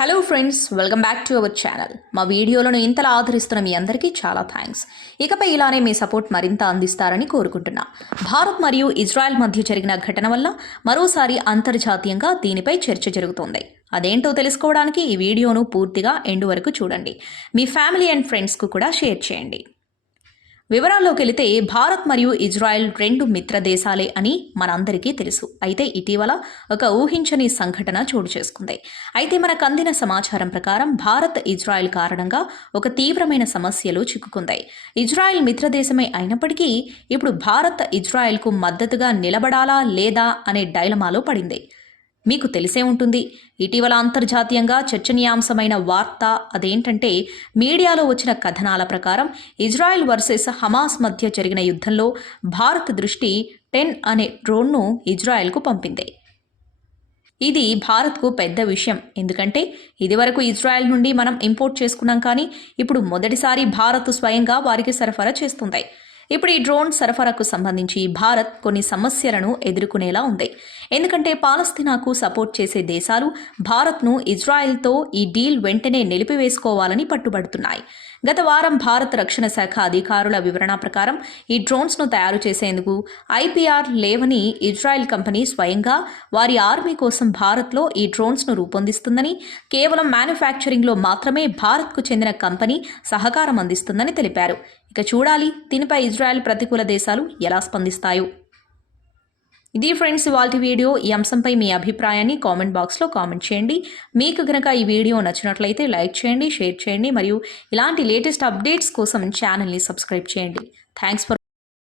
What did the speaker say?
Hello friends, welcome back to our channel. మా వీడియోలను ఇంతలా ఆదరిస్తున్న మీ అందరికీ చాలా థ్యాంక్స్. ఇకపై ఇలానే మీ సపోర్ట్ మరింత అందిస్తారని కోరుకుంటున్నా. భారత్ మరియు ఇజ్రాయెల్ మధ్య జరిగిన ఘటన వల్ల మరోసారి అంతర్జాతీయంగా దీనిపై చర్చ జరుగుతోంది. అదేంటో తెలుసుకోవడానికి ఈ వీడియోను పూర్తిగా ఎండ్ వరకు చూడండి. మీ ఫ్యామిలీ అండ్ ఫ్రెండ్స్కు కూడా షేర్ చేయండి. వివరాల్లోకి వెళితే భారత్ మరియు ఇజ్రాయెల్ రెండు మిత్ర దేశాలే అని మనందరికీ తెలుసు. అయితే ఇటీవల ఒక ఊహించని సంఘటన చోటు చేసుకుంది. అయితే మనకు అందిన సమాచారం ప్రకారం భారత్ ఇజ్రాయెల్ కారణంగా ఒక తీవ్రమైన సమస్యలో చిక్కుకుంది. ఇజ్రాయెల్ మిత్రదేశమే అయినప్పటికీ ఇప్పుడు భారత్ ఇజ్రాయెల్కు మద్దతుగా నిలబడాలా లేదా అనే డైలమాలో పడింది. మీకు తెలిసే ఉంటుంది, ఇటీవల అంతర్జాతీయంగా చర్చనీయాంశమైన వార్త అదేంటంటే మీడియాలో వచ్చిన కథనాల ప్రకారం ఇజ్రాయెల్ వర్సెస్ హమాస్ మధ్య జరిగిన యుద్ధంలో భారత్ దృష్టి 10 అనే డ్రోన్ను ఇజ్రాయెల్కు పంపింది. ఇది భారత్కు పెద్ద విషయం. ఎందుకంటే ఇదివరకు ఇజ్రాయెల్ నుండి మనం ఇంపోర్ట్ చేసుకున్నాం, కానీ ఇప్పుడు మొదటిసారి భారత్ స్వయంగా వారికి సరఫరా చేస్తుంది. ఇప్పుడు ఈ డ్రోన్ సరఫరాకు సంబంధించి భారత్ కొన్ని సమస్యలను ఎదుర్కొనేలా ఉంది. ఎందుకంటే పాలస్తీనాకు సపోర్ట్ చేసే దేశాలు భారత్ను ఇజ్రాయెల్తో ఈ డీల్ వెంటనే నిలిపివేసుకోవాలని పట్టుబడుతున్నాయి. గత వారం భారత రక్షణ శాఖ అధికారుల వివరణ ప్రకారం ఈ డ్రోన్స్ను తయారు చేసేందుకు IPR లేవని ఇజ్రాయెల్ కంపెనీ స్వయంగా వారి ఆర్మీ కోసం భారత్లో ఈ డ్రోన్స్ను రూపొందిస్తుందని, కేవలం మ్యానుఫ్యాక్చరింగ్లో మాత్రమే భారత్కు చెందిన కంపెనీ సహకారం అందిస్తుందని తెలిపారు. ఇక చూడాలి దీనిపై ఇజ్రాయెల్ ప్రతికూల దేశాలు ఎలా స్పందిస్తాయో. ఇది ఫ్రెండ్స్ ఇవాల్టి వీడియో. ఈ అంశంపై మీ అభిప్రాయాన్ని కామెంట్ బాక్స్లో కామెంట్ చేయండి. మీకు కనుక ఈ వీడియో నచ్చినట్లయితే లైక్ చేయండి, షేర్ చేయండి మరియు ఇలాంటి లేటెస్ట్ అప్డేట్స్ కోసం ఛానల్ని సబ్స్క్రైబ్ చేయండి. Thanks for